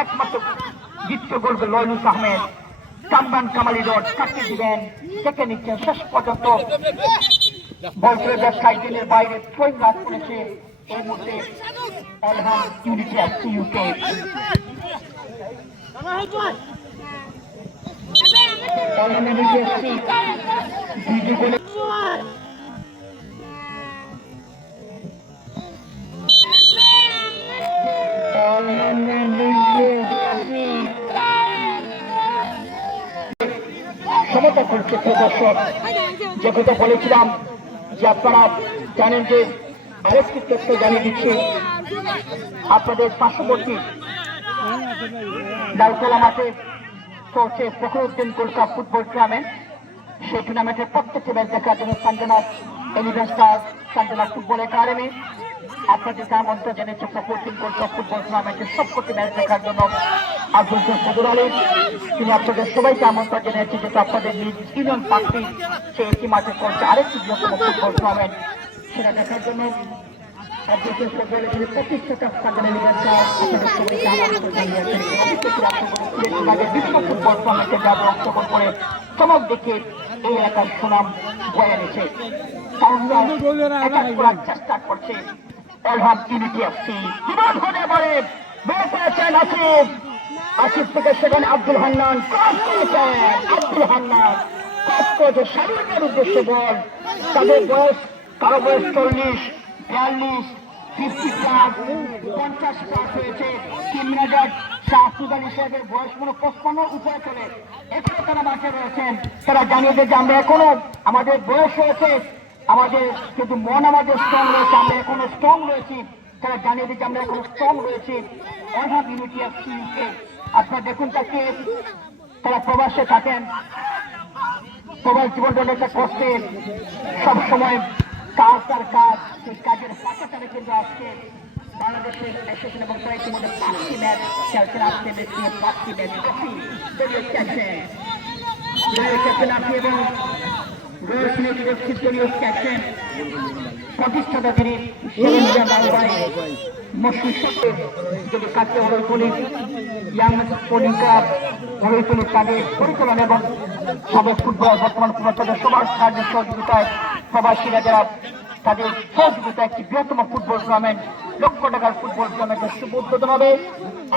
একমাত্র দ্বিতীয় গোল লয়নুস আহমেদ, কামরান কামালি রোড কাটিয়ে দিবেন, থেকে নিচ্ছেন শেষ পর্যন্ত বল করে 60 বাইরে 6 রান করেছে এই মুহূর্তে Oldham unity FC UK. Oldham unity FC 2 গোলে সমতা করছে। দর্শক, যে কথা বলেছিলাম যে আপনারা জানেন যে আরেকটি তথ্য জানিয়ে দিচ্ছি, আপনাদের পার্শ্ববর্তী লালতলা মাঠে চলছে Fakhruddin gold cup football tournament. সেই টুর্নামেন্টের প্রত্যেকটি ম্যাচ দেখার জন্য সান্ডেলা এলিভেন্টার, সান্ডেলা ফুটবল একাডেমি আপনাদেরকে আমন্ত্রণ জানিয়েছে ফখরুদ্দিন গোল্ড কাপ ফুটবল টুর্নামেন্টের সবকটি ম্যাচ দেখার জন্য। আব্দুল সদুর আলী তিনি আপনাদের সবাইকে আমন্ত্রণ জানিয়েছে, যেহেতু আপনাদের নিজ ইউনিয়ন পার্টি সে একটি মাঠে করছে আরেকটি বৃহত্তম ফুটবল টুর্নামেন্ট, সেটা দেখার জন্য প্রতিষ্ঠাতা সান্ডেলা এলিভেন্টার আপনাদের সবাইকে আমন্ত্রণ জানিয়েছেন। বিভিন্ন ফুটবল টুর্নামেন্টে যাদের অংশগ্রহণ করে চমক দেখে এই এলাকার সুনাম বয়ে এনেছে, চেষ্টা করছে অলহাম ইউনিটি এফসি। আসিফ থেকে সেখানে আব্দুল হান্নান স্বাধীনতার উদ্দেশ্যে বল। তাদের বয়স, কারো বয়স 40, 42, 50+ হয়েছে। টিম ম্যানেজার শাহফুজ আলী সাহেবের বয়স 55 উপরে চলে, এখনো তারা মাঠে রয়েছেন। তারা জানিয়েছে যে আমরা এখনো আমাদের বয়স হয়েছে, আমাদের কিন্তু মন আমাদের স্ট্রং রয়েছে, আমরা এখনো স্ট্রং রয়েছি। তারা জানিয়ে দিচ্ছে আমরা এখনো স্ট্রং রয়েছি। অলহাম ইউনিটি এফসি ইউকে আপনারা দেখুন, তাকে তারা প্রবাসে থাকেন, প্রবাস জীবনটা একটা কষ্টের, সবসময় কাজ আর কাজ, সেই কাজের ফাঁকে তারা কিন্তু আজকে বাংলাদেশে এসেছেন এবং তারা ইতিমধ্যে 5টি ম্যাচ খেলছেন। আজকে দেখছি 5টি ম্যাচ দলীয় ক্যাপ্টেন এবং রয়্যাল সিলেটের দলীয় ক্যাপ্টেন প্রতিষ্ঠাতা তিনি শরীফ লালভাই মশরুফ যদি কাছে হরইতলি ইয়াং স্পোর্টিং ক্লাব হরইতলি তাদের পরিচালনা এবং সবে ফুটবল বর্তমান তাদের সবার সাহায্য সহযোগিতায় প্রবাসীরা যারা তাদের সহযোগিতা একটি বৃহত্তম ফুটবল টুর্নামেন্ট লক্ষ টাকার ফুটবল টুর্নামেন্টের শুভ উদ্বোধন হবে।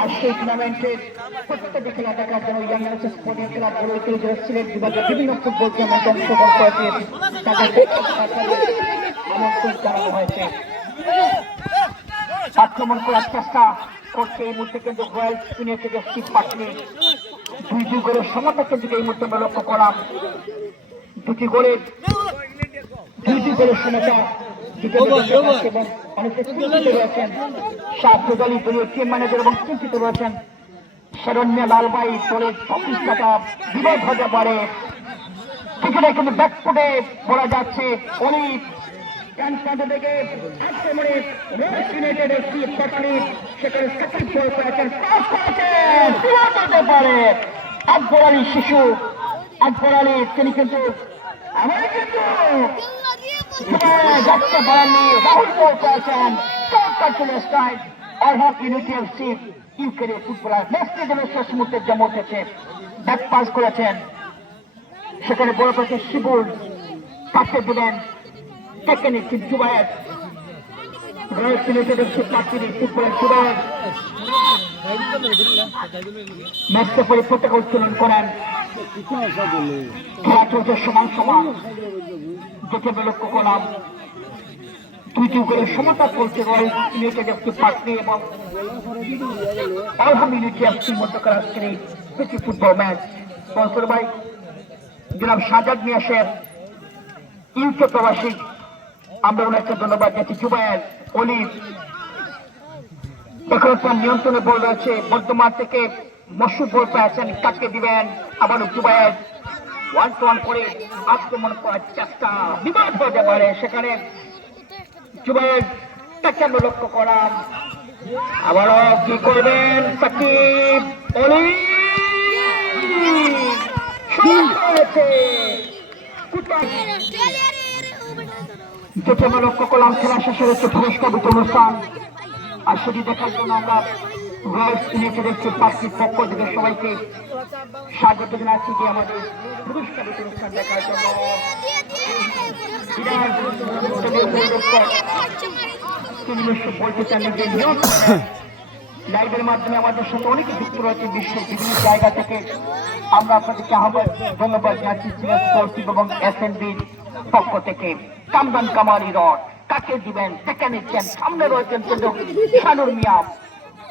আর সেই টুর্নামেন্টের প্রত্যেকটি খেলা দেখার জন্য ইয়াং স্পোর্টিং ক্লাব হরইতলি সিলেট বিভাগের বিভিন্ন ফুটবল টুর্নামেন্টে অংশগ্রহণ করেছে তাদের আমন্ত্রণ জানানো হয়েছে। আক্রমণ করার চেষ্টা করছে এই মুহূর্তে কিন্তু রয়্যাল সিলেটের স্টিভ পাটনি 2 গোলের সমতা কিন্তু এই মুহূর্তে আমরা লক্ষ্য করলাম। 2 গোলের সমতা এবং অনেকে চিন্তিত রয়েছেন সাতদলীয় দলীয় টিম ম্যানেজার এবং চিন্তিত রয়েছেন শরণ্য লালভাই দলের 24 টাকা বিরোধ হতে পারে। কিছুটা কিন্তু ব্যাকফুটে পড়া যাচ্ছে অলিভ থেকে আক্রমণে সেখানে পারে আকবর আলী শিশু আকবর আলী তিনি কিন্তু আমার কিন্তু যাচ্ছে পারেননি রাহুল গোল করেছেন অর্হাব ইউনিটি এফসি ইউকের ফুটবলার নেক্সট জন্য শেষ মুহূর্তে জমা উঠেছে ব্যাক পাস করেছেন সেখানে বড় করেছে শিবুর কাছে দিলেন টেকে নিচ্ছেন জুবায়ের রয়্যাল সিলেটের ফুটবলের জুবায়ের ম্যাচটা পরে পতাকা উত্তোলন করেন। খেলা চলছে সমান সমান দেখে লক্ষ্য করলাম 2 গোলের সমতা চলছে রয়্যাল সিলেটের একটি পার্টি এবং আলহাম ইউনিটি এফসির মধ্যকার আজকের এই প্রীতি ফুটবল ম্যাচ স্পন্সর বাই জনাব সাজাদ মিয়া শেখ ইউকে প্রবাসী আমরা ওনাকে ধন্যবাদ জানাচ্ছি। জুবায়ের অলিভ এখন তার নিয়ন্ত্রণে বল রয়েছে বর্ধমান থেকে মশরুফ বল পেয়েছেন কাটকে দিবেন আবারও জুবায়ের 1-1 করে আক্রমণ করার চেষ্টা বিবাদ হতে পারে সেখানে জুবায়ের তাকে আমরা লক্ষ্য করাম আবারও কি করবেন সাকিব অলিভ যেটা আমরা লক্ষ্য করলাম খেলা শেষের হচ্ছে পুরস্কার বিতরণ অনুষ্ঠান আর সেটি দেখার জন্য আমরা রয়্যাল সিলেটের একটি পার্টির পক্ষ থেকে সবাইকে স্বাগত জানাচ্ছি যে আমাদের পুরস্কার বিতরণ অনুষ্ঠান দেখার জন্য বলতে চান যে নিয়োগ লাইভের মাধ্যমে আমাদের সাথে অনেকে যুক্ত রয়েছে বিশ্বের বিভিন্ন জায়গা থেকে আমরা আপনাদেরকে আহ্বান ধন্যবাদ জানাচ্ছি স্পোর্টিভ এবং এসএনবির পক্ষ থেকে। কামরান কামালি রড কাকে দিবেন টেকে নিচ্ছেন সামনে রয়েছেন কিন্তু শানুর মিয়া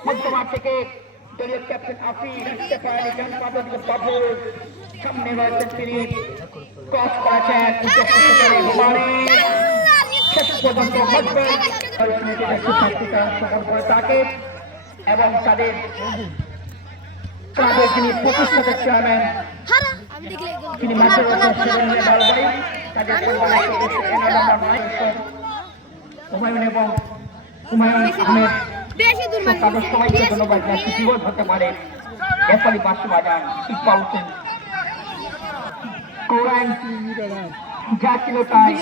মধ্যমাঠ থেকে দলীয় ক্যাপ্টেন আফি রাখতে পারেন সামনে রয়েছেন তিনি ক্রস করেছেন শেষ পর্যন্ত অংশগ্রহণ করে তাকে এবং তাদের যিনি প্রতিষ্ঠাতা চেয়ারম্যান তিনি মাঠের হুমায়ুন এবং হুমায়ুন আহমেদ তাদের সবাইকে ধন্যবাদ জানাচ্ছি। বিপদ হতে পারে নেপালি বাসী বাজান ইকবাল হোসেন কৌরান যা ছিল তাই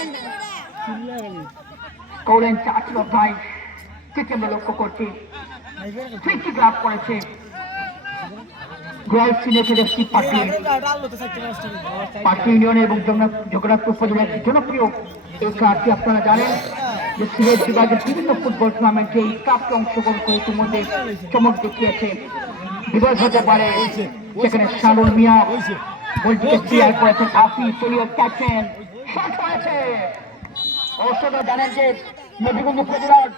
কৌরান চা ছিল তাই থেকে আমরা লক্ষ্য করছি ফ্রি লাভ করেছে রয়্যাল সিলেটের একটি পার্টি ইউনিয়ন এবং জগন্নাথপুর উপজেলার জনপ্রিয় এই ক্লাবটি আপনারা জানেন যে সিলেট বিভাগের বিভিন্ন ফুটবল টুর্নামেন্টে এই ক্লাবকে অংশগ্রহণ করে ইতিমধ্যে চমক দেখিয়েছে। বিভাগ হতে পারে সেখানে শানুর মিয়া বলটিকে ক্লিয়ার করেছেন আফি দলীয় ক্যাপ্টেন শট হয়েছে। অবশ্যই জানেন যে নদীগঞ্জ উপজেলার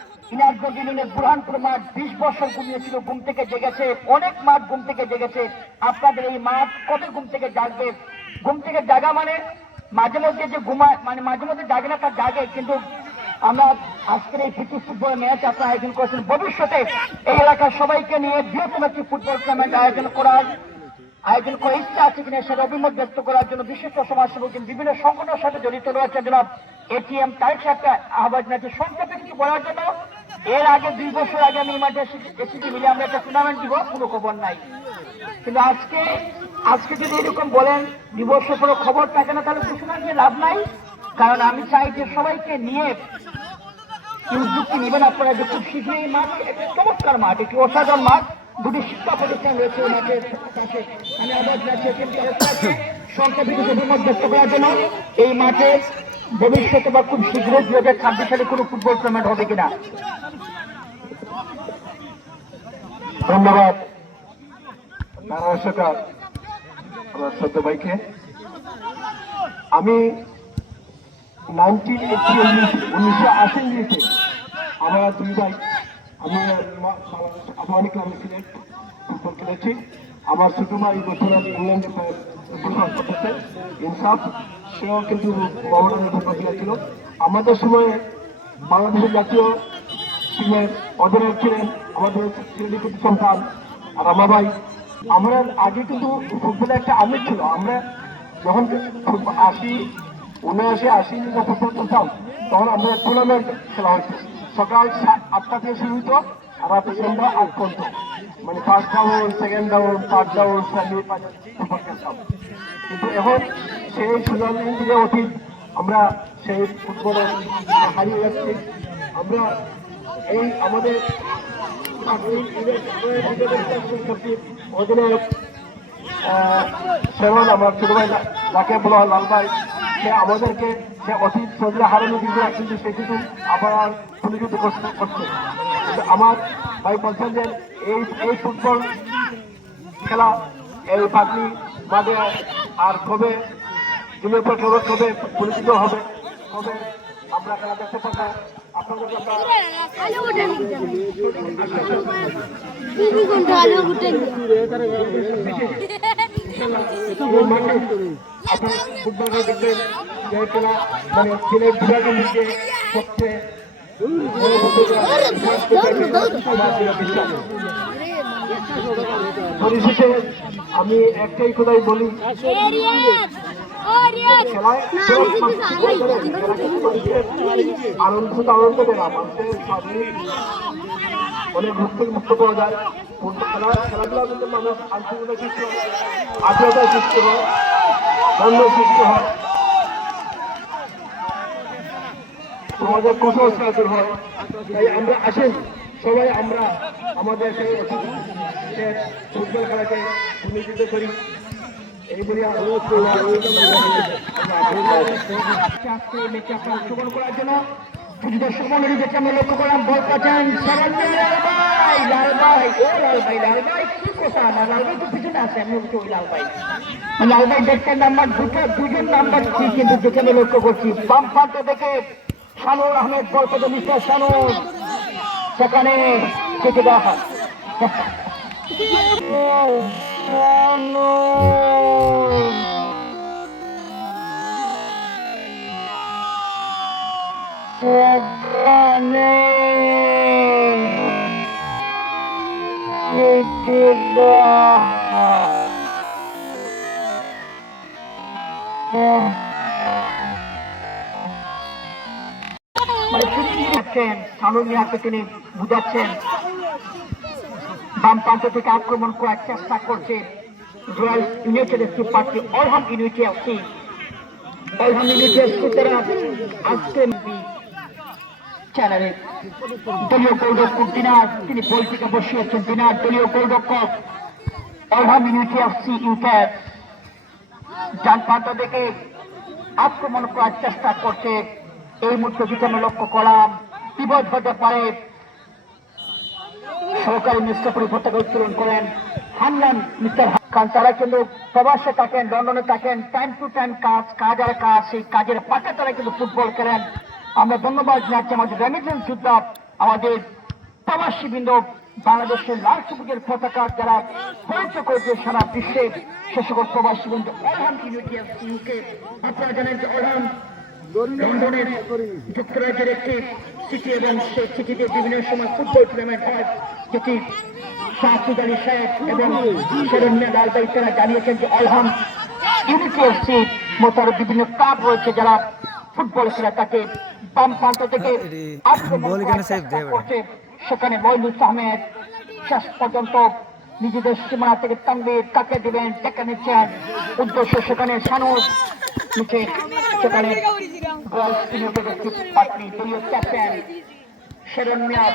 বুরহানপুর মাঠ 20 বছর ঘুমিয়েছিল, ঘুম থেকে জেগেছে, অনেক মাঠ ঘুম থেকে জেগেছে। আপনাদের এই মাঠ কবে ঘুম থেকে জাগবে? ঘুম থেকে জাগা মানে মাঝে মধ্যে যে ঘুমায় মানে মাঝে মধ্যে জাগে না তার জাগে, কিন্তু আমরা আজকের এই প্রীতি ফুটবল ম্যাচ আপনারা আয়োজন করেছেন ভবিষ্যতে এই এলাকার সবাইকে নিয়ে বৃহত্তম একটি ফুটবল টুর্নামেন্ট আয়োজন করার ইচ্ছা আছে কিনা সেটা অভিমত ব্যক্ত করার জন্য বিশিষ্ট সমাজসেবক বিভিন্ন সংগঠনের সাথে জড়িত রয়েছে জনাব এটিএম তারেক সাহেবকে আহ্বান জানাচ্ছি সংক্ষেপে কিছু বলার জন্য। এর আগে 2 বছর আগে আমি এই মাঠে এসেছি মিলে আমরা একটা টুর্নামেন্ট দিব, কোনো খবর নাই, কিন্তু আজকে আজকে যদি এরকম বলেন দিবসের কোনো খবর থাকে না, তাহলে ঘোষণা দিয়ে লাভ নাই। কারণ আমি চাই যে সবাইকে নিয়ে কি উদ্যোগটি নেবেন আপনারা, যে খুব শীঘ্রই এই মাঠ, একটি চমৎকার মাঠ, একটি অসাধারণ মাঠ, দুটি শিক্ষা প্রতিষ্ঠান রয়েছে এই মাঠের পাশে। আমি আবার যাচ্ছি সংখ্যা বিশেষ অভিমত ব্যক্ত করার জন্য এই মাঠে ভবিষ্যতে বা খুব শীঘ্রই 2026 সালে কোনো ফুটবল টুর্নামেন্ট হবে কিনা। ধন্যবাদ নারায়ণ আমার সদ্য ভাইকে। আমি 1980 আমরা দুই ভাই, আমি আফগানি ক্লাবে সিলেট ফুটবল খেলেছি। আমার ছোট ভাই বছর ইংল্যান্ডে প্রশাস করতেছে ইনসাফ, সেও কিন্তু মোহামেডানে ফুটবল খেলেছিল। আমাদের সময়ে বাংলাদেশের জাতীয় টিমের অধিনায়ক ছিলেন আমাদের শ্রেণীকৃত সন্তান রামা ভাই। আমরা আগে কিন্তু ফুটবলে একটা আমেজ ছিল। আমরা যখন 79-80 ফুটবল খেলতাম, তখন আমরা টুর্নামেন্ট খেলা হয়েছে। সকাল 8টা থেকে শুরু হতো আর রাত সন্ধ্যা 8 পর্যন্ত, মানে first round, second round, third round football খেলতাম। কিন্তু এখন সেই সুযোগ দিকে অতীত, আমরা সেই ফুটবলে হারিয়ে যাচ্ছি। আমরা এই আমাদের অধিনায়ক সেরকম আমার ছোট ভাই যাকে বলা হয় লাল ভাই, সে আমাদেরকে সে অতীত সজলে হারানো দিকে কিন্তু সে কিন্তু আবার পুনরুদ্ধ করছে। আমার ভাই বলছেন যে এই ফুটবল খেলা এই পাগলি মাঠে আর কবে দিনের পর কবে পরিচিত হবে, কবে আমরা খেলা দেখতে পাবো, আপনাদেরকে ফুটবল দেখবেন যে খেলা মানে সিলেট বিভাগের মধ্যে সবচেয়ে পরিশেষে আমি একটাই কথাই বলি, খেলায় আনন্দ দেয় না, মানুষের অনেক মুক্ত পাওয়া যায়। খেলাধুলা কিন্তু মানুষ আন্তরিকতা সৃষ্টি হয়, আত্মীয়তা সৃষ্টি হয়, বন্ধ সৃষ্টি হয়, সমাজের কুসংস্কার হয়। তাই আমরা আসেন সবাই আমরা আমাদের সেই ফুটবল খেলাকে উন্নীত করি। এই বলে অংশগ্রহণ করার জন্য দর্শক মন্ডলী যেটা আমরা লক্ষ্য করলাম, বল পাচ্ছেন লাল ভাই কি কথা না, লাল ভাই তো পিছনে আছে, আমি লাল ভাই দেখছেন নাম্বার দুজন নাম্বার 3 কিন্তু যেটা আমি লক্ষ্য করছি বাম প্রান্ত থেকে শানুর আহমেদ বল পেতে মিস্টার শানুর সেখানে থেকে দেওয়া হয়। তিনি বুঝাচ্ছেন বাম প্রান্ত থেকে আক্রমণ করার চেষ্টা করছে রয়্যাল ইউনাইটেড এফসি পার্টি Oldham unity FC. Oldham unity FC তারা আজকে চ্যানেলে দলীয় গোলরক্ষক দিনার, তিনি বল থেকে বসিয়েছেন দিনার, দলীয় গোলরক্ষক অলহাম ইউনিটি এফসি ইউকেট ডান প্রান্ত থেকে আক্রমণ করার চেষ্টা করছে। এই মুহূর্তে যেটা আমরা লক্ষ্য করলাম বিপদ হতে পারে। সরকারি মিনিস্টার পতাকা উত্তোলন করেন হান্নান মিস্টার খান। তারা কিন্তু প্রবাসে থাকেন, লন্ডনে থাকেন, টাইম টু টাইম কাজের কাজ, সেই কাজের পাশে তারা কিন্তু ফুটবল খেলেন। আমরা ধন্যবাদ জানাচ্ছি আমাদের রেমিটেন্স যোদ্ধা, আমাদের প্রবাসী বৃন্দ, বাংলাদেশের লাল সবুজের পতাকা যারা পরিচয় করেছে সারা বিশ্বে, সে সকল প্রবাসী বৃন্দ। অলহাম ইউনিটি এফসি ইউকে, আপনারা জানেন যে অলহাম লন্ডনের যুক্তরাজ্যের একটি সিটি এবং সেই সিটিতে বিভিন্ন সময় ফুটবল টুর্নামেন্ট হয়, যেটি শাহসুদ আলী সাহেব এবং শরণ্যা লাল ভাই তারা জানিয়েছেন যে অলহাম ইউনিটি এফসি মোতার বিভিন্ন ক্লাব রয়েছে যারা ফুটবল খেলা তাকে বাম প্রান্ত থেকে করছে। সেখানে মইনুস আহমেদ শেষ পর্যন্ত নিজেদের সীমানা থেকে তানভীর কাকে দিবেন ডেকে নিচ্ছেন উদ্দেশ্য সেখানে সানুস নিচে সেখানে পাটনি দলীয় ক্যাপ্টেন শেরন মিয়া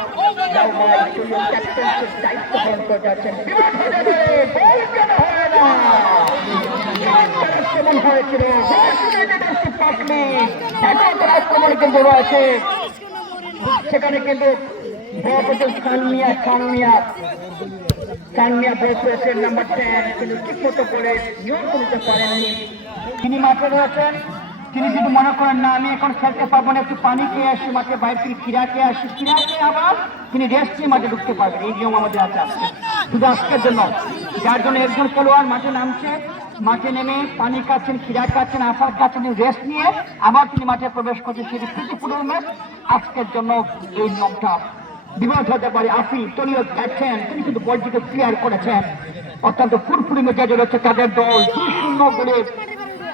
দলীয় ক্যাপ্টেনশিপ দায়িত্ব পালন করে যাচ্ছেন কেমন হয়েছিল পাটনি আক্রমণে কিন্তু রয়েছে সেখানে কিন্তু কানমিয়া বল করেছেন নাম্বার 10 কিন্তু ঠিক মতো করে নিয়ন্ত্রণ করতে পারেননি তিনি মাঠে রয়েছেন তিনি যদি মনে করেন না আমি এখন খেলতে পারবো না একটু পানি খেয়ে আসি মাঠে বাইরে থেকে খিরা খেয়ে আসি খিরা খেয়ে আবার তিনি রেস্ট নিয়ে মাঠে ঢুকতে পারবেন এই নিয়ম আমাদের আছে আজকে শুধু আজকের জন্য যার জন্য একজন খেলোয়াড় মাঠে নামছে মাঠে নেমে পানি খাচ্ছেন খিরা খাচ্ছেন আসার খাচ্ছেন রেস্ট নিয়ে আবার তিনি মাঠে প্রবেশ করছেন সেটি প্রীতিপূর্ণ ম্যাচ আজকের জন্য এই নিয়মটা বিবাদ হতে পারে আফি দলীয় দেখছেন তিনি কিন্তু বলটিকে ক্লিয়ার করেছেন অত্যন্ত ফুরফুরি মেজাজে রয়েছে তাদের দল 2-0 করে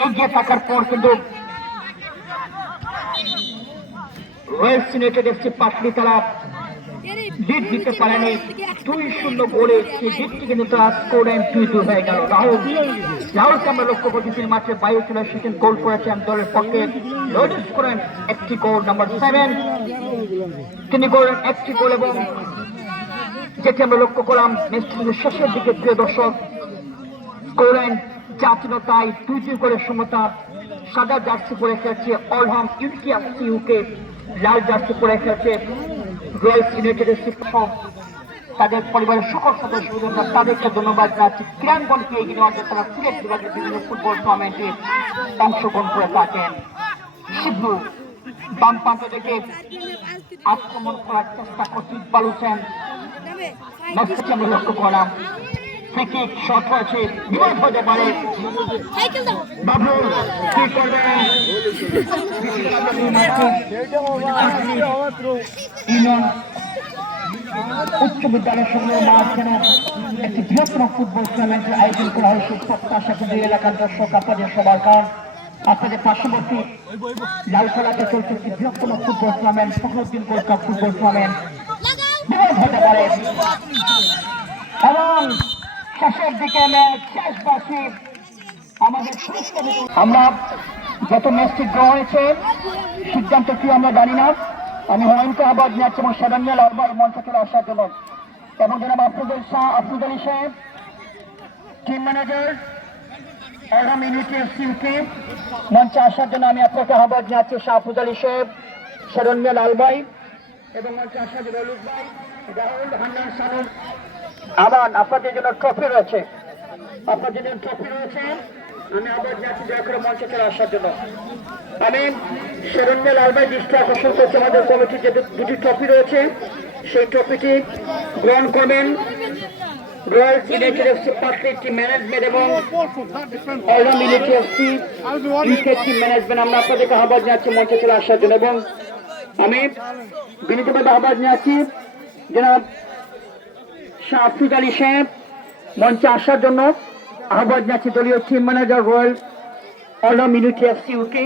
এগিয়ে থাকার পর কিন্তু রয়্যালস ইউনাইটেড এফসি পাটলি তারা লিড দিতে পারেনি 2-0 গোলে সেই লিডটি কিন্তু তারা স্কোর 2-2 হয়ে গেল রাহুলকে আমরা লক্ষ্য করছি তিনি মাঠে বাইরে চলে এসেছেন গোল করেছেন দলের পক্ষে লরিস করেন একটি গোল নাম্বার 7 তিনি করেন একটি গোল এবং যেটি আমরা লক্ষ্য করলাম ম্যাচটির শেষের দিকে প্রিয় দর্শক করেন জাতীয়তায় 2-2 করে সমতা সাদা জার্সি পরে খেলছে অলহাম ইউনিটি এফসি ইউকে লাল জার্সি পরে খেলছে রয়্যালস ইউনাইটেড এফসি তাদের পরিবারের সকল সদস্যদের তাদেরকে ধন্যবাদ জানাচ্ছি ক্রীড়াঙ্গনকে এগিয়ে নেওয়ার জন্য তারা সিলেট বিভাগের বিভিন্ন ফুটবল টুর্নামেন্টে অংশগ্রহণ করে থাকেন শিবু বাম প্রান্ত থেকে আক্রমণ করার চেষ্টা করছে ইকবাল হোসেন ম্যাচটি আমরা লক্ষ্য করলাম ফ্রি শট হয়েছে বিপদ হতে পারে বাবু কি করবেন উচ্চ বিদ্যালয়ের সঙ্গে মাঝখানে একটি বৃহত্তম ফুটবল টুর্নামেন্টের আয়োজন করা হয়েছে প্রত্যাশা কিন্তু এলাকার দর্শক আপনাদের সবার কারণ আপনাদের পার্শ্ববর্তী লালখোলাতে চলছে একটি বৃহত্তম football tournament Fakhruddin gold cup football tournament বিপদ হতে পারে এবং শেষের দিকে ম্যাচ শেষ বাসী আমাদের আমরা যত ম্যাচটি ড্র হয়েছে সিদ্ধান্ত কি আমরা জানি না আমি হয়তো আবার যাচ্ছি এবং সেদানিয়াল আলবার মঞ্চ চলে আসার জন্য এবং জনাব আফরুজ আলী সাহেব টিম ম্যানেজার অলহাম ইউনিটি এফসিকে মঞ্চে আসার জন্য আমি আপনাকে আহ্বান জানাচ্ছি শাহ আফরুজ আলী সাহেব সেদানিয়াল আলবাই এবং মঞ্চে আসার জন্য রলুক ভাই রাহুল হান্নান সানুর আমান আপনাদের জন্য ট্রফি রয়েছে আপনাদের জন্য ট্রফি রয়েছে আমি আবার যাচ্ছি দয়া করে মঞ্চে চলে আসার জন্য আমি শেরুন্নেল আলবাই দৃষ্টি আকর্ষণ করছি আমাদের কমিটির যে দুটি ট্রফি রয়েছে সেই ট্রফিটি গ্রহণ করবেন royals united FC Patli team management এবং Oldham unity FC UK team management আমরা আপনাদেরকে আহ্বান জানাচ্ছি মঞ্চে চলে আসার জন্য এবং আমি বিনীতভাবে আহ্বান জানাচ্ছি জনাব শাহ আফরুজ আলী সাহেব মঞ্চে আসার জন্য আহ্বান জানাচ্ছি দলীয় team manager royal Oldham unity FC UK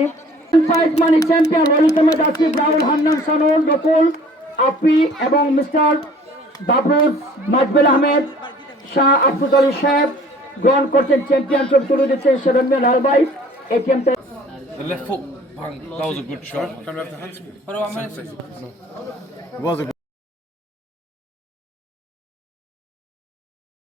prize money champion Lalit Ahmed Asif Rahul Hannan Sanul Nakul আপি এবং মিস্টার বাবরুজ মাজবেল আহমেদ শাহ আফরুজ আলী সাহেব গ্রহণ করছেন চ্যাম্পিয়নশিপ তুলে দিচ্ছেন সেরন্যাল আলবাই এই টিমটা The left foot, bang, that was a good shot. Can we have the hands? What do I mean? It was a